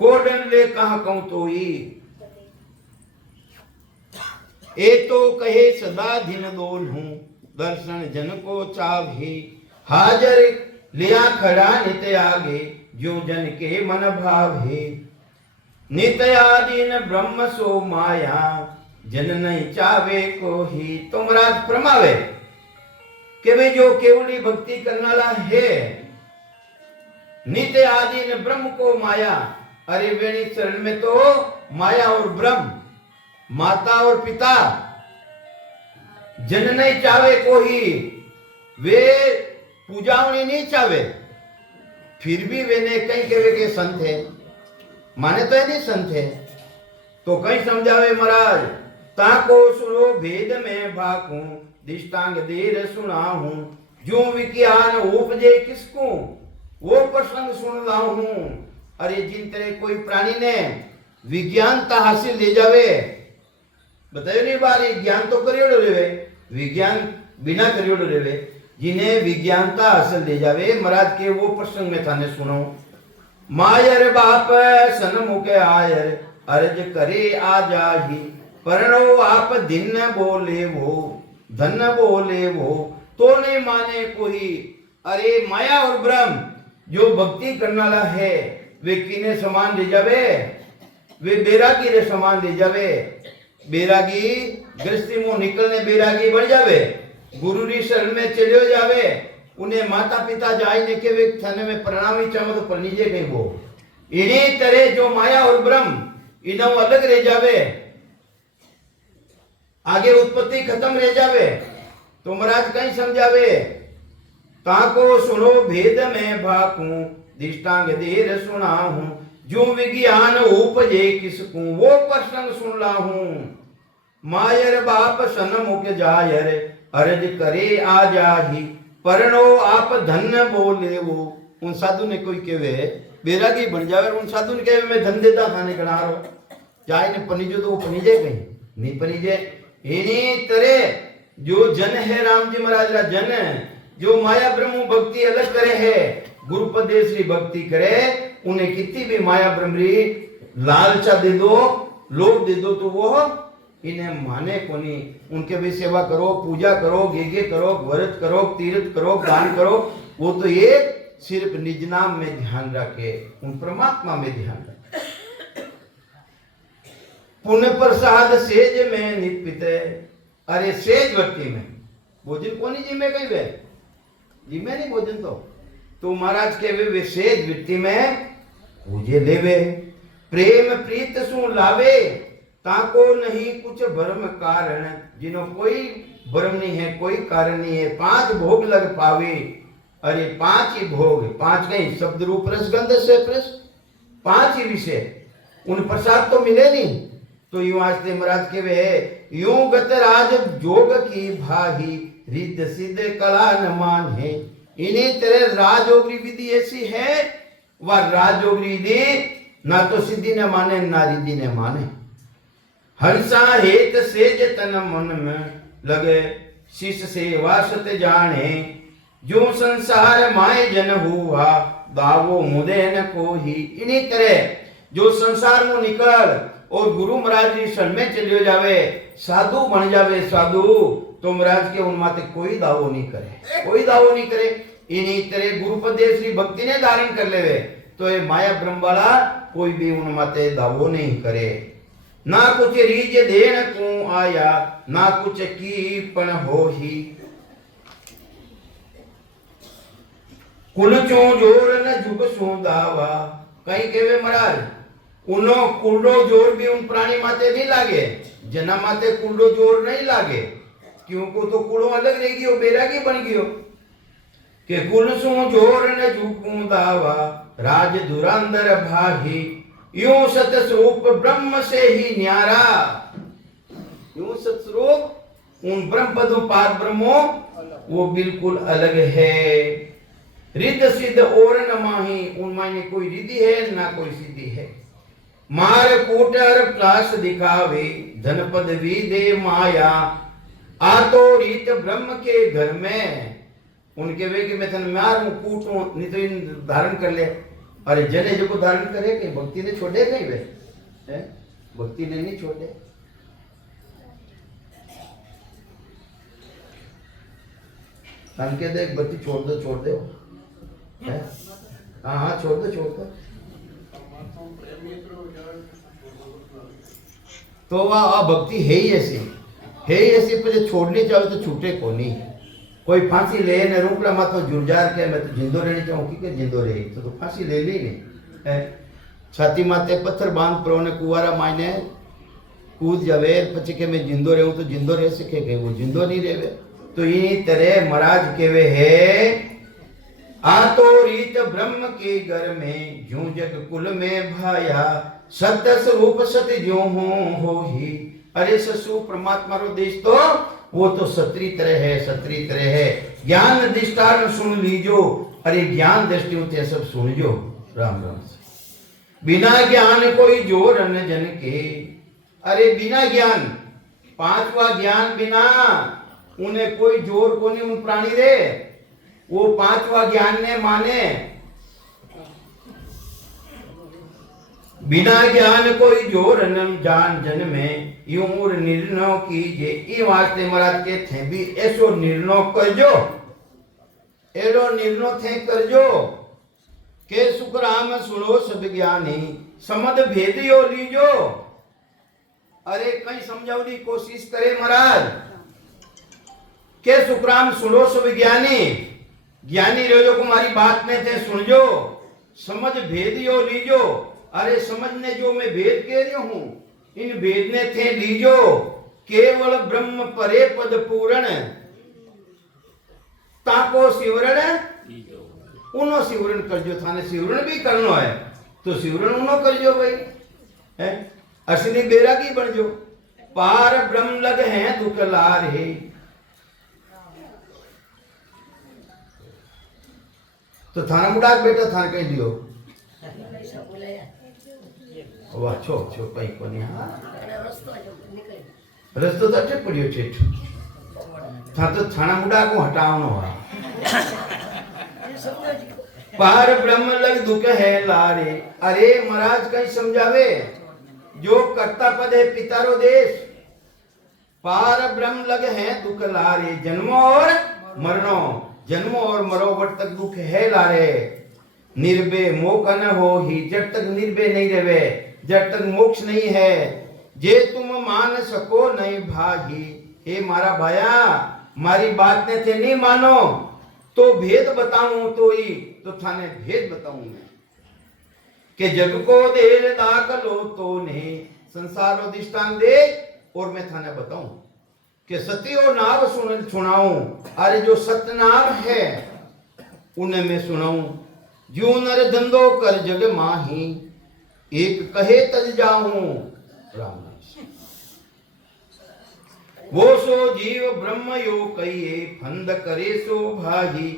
कोडन ले कहा कहूं तो ही, ए तो कहे सदा दिन दोल हूं, दर्शन जन को चाहे, हाजर लिया खड़ा नित आगे, जो जन के मन भावे। नित आदीन ब्रह्म सो माया, जन नहीं चावे को ही। तो महाराज फरमावे कि वे जो केवली भक्ति करने वाला है, नित्य आदि ने ब्रह्म को माया। अरे वेणी शरण में तो माया और ब्रह्म, माता और पिता, जन नहीं चावे को ही, वे पूजाओं नहीं चावे, फिर भी वे ने कहीं कहवे के संत है, माने तो नहीं संत है। तो कहीं समझावे महाराज, ताको सुनो भेद में भाकू, दिष्टांग देर सुना हूं, जो विज्ञान उपजे किसको, वो प्रसंग सुन रहा हूं। अरे जिन तरह कोई प्राणी ने विज्ञानता हासिल ले जावे, बताइए नहीं बारी ज्ञान तो करियोड़ो रेवे, विज्ञान बिना करियोड़ो रेवे, जिन्हें विज्ञानता हासिल ले जावे, महाराज के वो प्रसंग में थाने सुनो। मायर बाप सन्मुख आयर, अर्ज करे आ जाही, परनो आप दिन बोले वो, धन बोले वो, तो नहीं माने कोई। अरे माया और ब्रह्म जो भक्ति करने वाला है, वे किने समान ले जावे, वे बैरागी रे समान ले जावे। बैरागी गृहस्थी मुंह निकलने बैरागी बन जावे, गुरु री शरण में चलियो जावे, उन्हें माता पिता जाए ने के वे थाने में प्रणाम ही चाहो तो पनीजे कहीं वो। इन्हीं तरह जो माया और ब्रह्म इन्हों अलग रह जावे, आगे उत्पत्ति खत्म रह जावे। तो महाराज कहीं समझावे, ताको सुनो भेद में भाकू, दिष्टांग देर सुना हूं, जो विज्ञान उपजे किसको, वो प्रसंग सुन ला हूं। मायर बाप सन्मुख जायर, अर्ज करे आ जाही, परनो आप धन बोले वो। उन साधु ने कोई कहे बैरागी बन जावे, उन साधु ने कहे मैं धन देता खाने कना रहो, चाहे ने पनीजो तो वो पनीजे कहीं नहीं पनीजे। इन्हीं तरह जो जन है राम जी महाराज रा जन, जो माया ब्रह्म भक्ति अलग करे है, गुरुपदेश री भक्ति करे, उन्हें कितनी भी माया ब्रह्म री लालचा दे दो, लोभ दे दो, तो वो इन्हें माने कोनी। उनके भी सेवा करो, पूजा करो, गेगे करो, व्रत करो, तीर्थ करो, दान करो, वो तो ये सिर्फ निज नाम में ध्यान रखे, उन परमात्मा में ध्यान रखे। पुण्य प्रसाद सेज में निपित, अरे सेज भक्ति में भोजन कोनी जी में कही वे जी में नहीं भोजन तो महाराज के वे सेज वृत्ति में पूजे लेवे। प्रेम प्रीत सु लावे, ताको नहीं कुछ भरम कारण, जिन्हों कोई भरम नहीं है, कोई कारण नहीं है। 5 भोग लग पावे, अरे 5 ही भोग, 5 नहीं, शब्द रूप रस गंध से प्रस, 5 ही विषय, उन प्रसाद तो मिले नहीं। तो यूं आस्ते महाराज के वे यूं गत राज जोग की भाही, रिद्ध सिद्ध कला न मान है। इन्हीं तरह राजयोगी विधि ऐसी है, वह राजयोगी विधि ना तो सिद्धि ने माने ना रिद्धि ने माने। हंसा हेत सेज तन मन में लगे, शिष सेवा सत जाने, जो संसार माय जन हुआ, दावो मुदे न कोही। इन्हीं तरह जो संसार में निकल और गुरु महाराज जी शरण में चलियो जावे, साधु बन जावे साधु, तो महाराज के उन माते कोई दावो नहीं करे, कोई दावो नहीं करे। इन्हीं तरह गुरुपदेश श्री भक्ति ने धारण कर लेवे, तो ये माया ब्रह्म वाला कोई भी उन माते दावो नहीं करे। ना कुछ रीज देन को आया, ना कुछ की पण हो ही, कुल चो जोर न जुग सो दावा। कहीं केवे महाराज उनो कुंडो जोर भी उन प्राणी माते नहीं लागे, जना माते कुंडो जोर नहीं लागे, क्योंकि तो कुड़ो अलग रह गयो, बैरागी बन गयो। के कुल सो जोर न जुगू दावा, राज दुरांदर भाही, यूं सत स्वरूप ब्रह्म से ही न्यारा। यूं सत स्वरूप उन ब्रह्म पदों पार ब्रह्मो वो बिल्कुल अलग है। रिद्ध सिद्ध और न माही, उन मायने कोई रिद्धि है ना कोई सिद्धि है। मार कूटर प्लास दिखावे, धन पदवी दे माया, आ तो रीत ब्रह्म के घर में। उनके वे कि मैं थन मार हूं कूटूं, नहीं तो इन धारण कर ले। अरे जने जो को धारण करे कहीं भक्ति ने छोड़े कहीं वे है, भक्ति ने नहीं छोड़े। के देख भक्ति छोड़ दो है, हाँ छोड़ दो। तो वह भक्ति है ही ऐसी पर छोड़नी चाहे तो छूटे को नहीं। कोई फांसी ले ने रूपड़ा मा तो जुर्जार के मैं तो जिंदो रहनी चाहूँ कि जिंदो रही तो फांसी ले ली नहीं है। छाती माते पत्थर बांध पर ने कुआरा मायने कूद जावे, पछी के मैं जिंदो रहूं तो जिंदो रह सके के वो जिंदो नहीं रहे। तो इन्हीं तरह महाराज के वे है, आ तो रीत ब्रह्म के घर में, जूं जग कुल में भाया, सत्य स्वरूप सत्य जो हो ही। अरे ससु परमात्मा रो देश तो वो तो सत्री तरह है। ज्ञान दृष्टान सुन लीजो, अरे ज्ञान दृष्टि थे सब सुन जो राम राम से। बिना ज्ञान कोई जोर न जन के, अरे बिना ज्ञान, 5वां ज्ञान बिना उन्हें कोई जोर को नहीं उन प्राणी रे। वो 5वां ज्ञान ने माने, बिना ज्ञान कोई जोर न जान जन में, यूं निर्णय कीजे। ई वास्ते महाराज के थे भी ऐसो निर्णय करजो, एलो निर्णय थे करजो के सुखराम सुनो सब ज्ञानी, समझ भेद यो लीजो। अरे कहीं समझाने की कोशिश करे महाराज के सुखराम सुनो सब ज्ञानी, ज्ञानी रहो को हमारी बात में थे सुन जो, समझ भेद यो लीजो। अरे समझने जो मैं भेद कह रही हूं, इन भेद ने थे लीजो। केवल ब्रह्म परे पद पूरण, ताको सिवरण उनो सिवरण करजो। थाने सिवरण भी करनो है तो सिवरण उनो करजो भाई है, असली बैरागी बन जो। पार ब्रह्म लग है दुख लार है, तो थाना मुडाक बेटा थाने कहीं दियो वाह छो कहीं को नहीं। हाँ रस्तो तो अटे पड़ियो छे था तो छाना मुड़ा को हटावनो है पार ब्रह्म लग दुख है लारे। अरे महाराज कहीं समझावे जो कर्ता पद है पितारो देश पार ब्रह्म लग है दुख लारे जन्मो और मरणो जन्मो और मरोवट तक दुख है लारे। निर्भय मोक्ष न हो ही जब तक निर्भय नहीं रहे जब तक मोक्ष नहीं है जे तुम मान सको नहीं भाई। हे मारा भाया मारी बात ने थे नहीं मानो तो भेद बताऊं तो ही तो थाने भेद बताऊं मैं कि जग को देर दाखलो तो ने संसार और दृष्टांत दे और मैं थाने बताऊं कि सत्यो नाम सुनाऊं। अरे जो सत्य नाम है उन्हें मैं सुनाऊं। जो नर धंधो कर जग माही एक कहे तज जाऊं राम वो सो जीव ब्रह्म यो कहिए फंद करे सो भाई।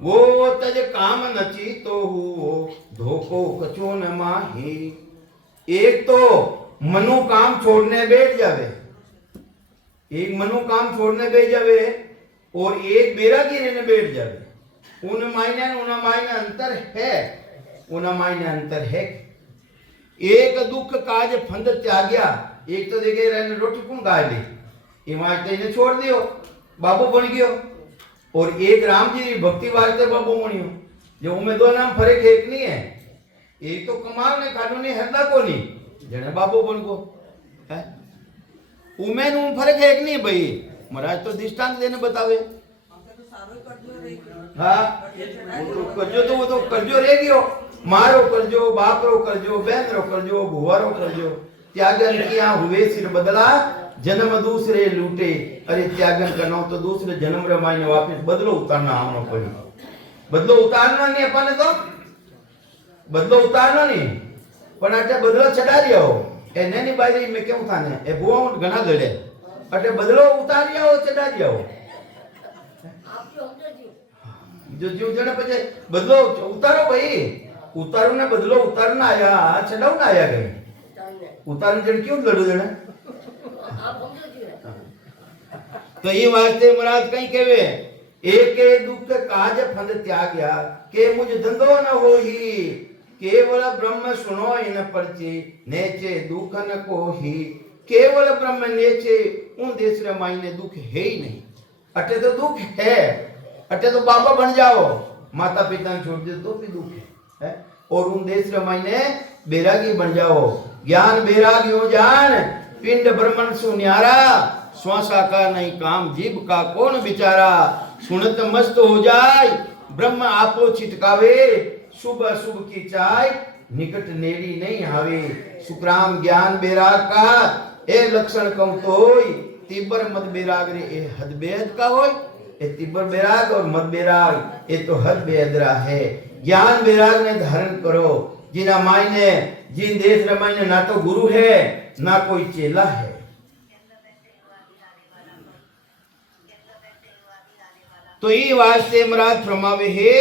वो तज काम नची तो हुओ धोको कछो न माही। एक तो मनु काम छोड़ने बैठ जावे एक मनु काम छोड़ने बैठ जावे और एक बेरागी रहने बैठ जावे। उन मायने अंतर है उन मायने अंतर है। एक दुख काज फंद त्याग्या एक तो देखे रहने रोटी कौन गाय ली इन्हें छोड़ दियो बाबू बन गयो और एक राम जी भक्ति वास्ते बाबू बनियो जो उनमें दो नाम फर्क एक नहीं है। एक तो कमाल ने कानून ने हरदा को नहीं जने बाबू बन को है उमें नु फर्क एक नहीं भाई। महाराज तो दृष्टांत देने बतावे हाँ वो तो कर्जो रह गयो मारो कर्जो बाप रो कर्जो बहन रो कर्जो भुआ रो कर्जो त्यागन किया हुए सिर बदला जन्म दूसरे लूटे। अरे त्यागन करना तो दूसरे जन्म रे मायने वापस बदलो उतारना आनो पड़ी। बदलो उतारना नहीं अपन तो बदलो उतारना नहीं पण अटे बदलो चढ़ा रियो ए नैनी बाई में क्यों थाने ए बुआ घना गड़े अटे बदलो उतार रियो चढ़ा रियो जो जीव जने पछे बदलो उतारो भाई उतारो ने बदलो उतारना आया चढ़ाव ना आया गई उतारन जन क्यों लड़ो जने तो ये वास्ते महाराज कहीं कहवे एक दुख काज फंद त्याग्या के मुझ धंधो न हो ही केवल ब्रह्म सुनो इन परचे नेचे दुख न को ही। केवल ब्रह्म नेचे उन देश रे मायने दुख है ही नहीं। अटे तो दुख है अटे तो बाबा बन जाओ माता पिता छोड़ दे तो भी दुख है और उन देश रे मायने बैरागी बन जाओ। ज्ञान बैराग यो जान पिंड ब्रह्मन सु न्यारा श्वासा का नहीं काम जीव का कौन बिचारा। सुनत मस्त हो जाए ब्रह्म आपो छिटकावे शुभ अशुभ की चाय निकट नेड़ी नहीं आवे। सुखराम ज्ञान बैराग का ए लक्षण कहूं तो तीबर मत बैराग रे ए हद बेहद का होय। ए तीबर बैराग और मत बैराग ए तो हद बेहदरा है। ज्ञान बैराग ने धारण करो जिना मायने जिन देश रे मायने ना तो गुरु है ना कोई चेला है। तो ये वास्ते महाराज फरमावे है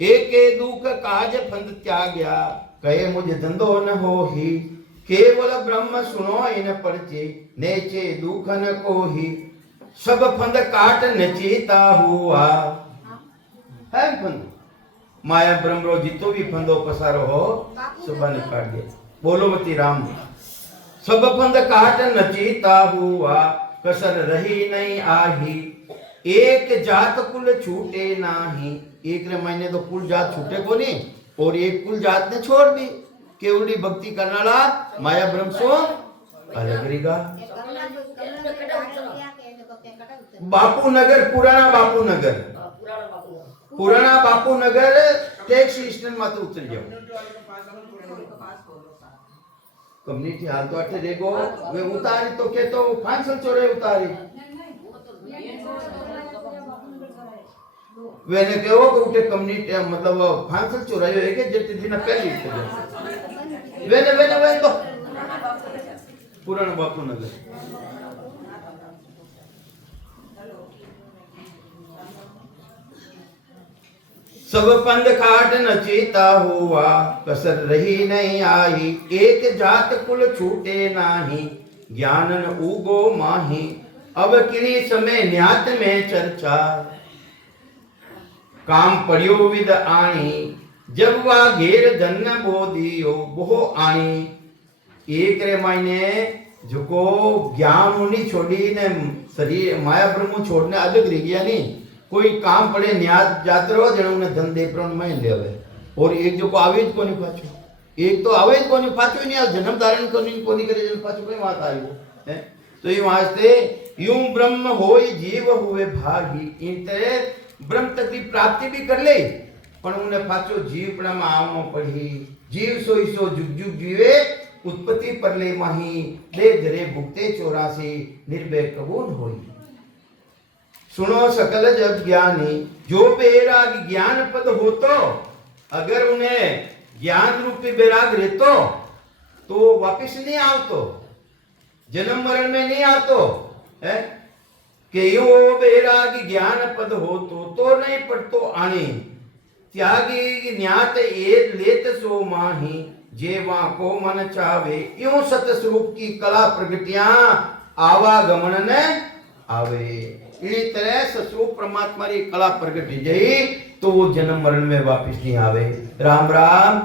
एक दुख काज फंद त्याग्या कहे मुझे धंधो न हो ही। केवल ब्रह्म सुनो इन परचे नेचे दुख न को ही। सब फंद काट नचेता हुआ है फंद माया ब्रह्म रो जितो भी फंदो पसारो हो सब ने काट दिया। बोलो मती राम। सब फंद काट नचेता हुआ कसर रही नहीं आही। एक जात कुल छूटे नाही। एक रे महीने तो कुल जात छूटे को नहीं और एक कुल जात ने छोड़ दी। केवली भक्ति करनाला माया ब्रह्म सो अलग रहेगा। बापू नगर पुराना बापू नगर टैक्स स्टैंड मात्र उतर जाओ कम्युनिटी हाल तो अटे रेगो वे उतारी तो के तो 500 चोरे उतारी वेने केवो को उठे कम्युनिटी मतलब 500 चोरायो है के जेते दिन पहली वेने तो पुराना बापू नगर सब पंद काट नचेता हुआ कसर रही नहीं आई। एक जात कुल छूटे नाही ज्ञानन उगो माही। अब किनी समय न्यात में चर्चा, काम पड़ियो विद आणी, जब वा घेर धन्य बोधियो बोहो आणी। एक रे मायने जो ज्ञान उन्हीं छोड़ी ने शरीर माया ब्रह्म छोड़ने अलग रह गया नहीं, कोई काम पड़े न्याज जात रहो जन उन्हें धन दे प्रण में लेवे। और एक जो को आवेज को नहीं पाछो, एक तो आवेज को नहीं पाछो नहीं, जन्म धारण को नहीं करे जन पाछो कोई बात आई है। तो ये वास्ते यूं ब्रह्म होय जीव हुए भागी, इन तरह ब्रह्म तक की प्राप्ति भी कर ले, पर उन्हें पाछो जीव प्रणम आवनो पड़ी। जीव सोई सो जुग जुग जीवे, उत्पत्ति पर ले माही, दे धरे भुगते 84, निर्भय कबूल होई। सुनो सकल जग ज्ञानी, जो बेराग ज्ञान पद हो तो, अगर उन्हें ज्ञान रूपी बेराग रहतो तो वापिस नहीं आवतो, जन्म मरण में नहीं आतो है। कि यो बेराग ज्ञान पद हो तो नहीं पड़तो आनी, त्यागी न्यात एद लेत सो माही, जेवा को मन चावे। यूं सत स्वरूप की कला प्रगटियां आवागमन ने आवे। इसी तरह सस्वरूप परमात्मा की कला प्रगट जाई तो वो जन्म मरण में वापिस नहीं आवे। राम राम।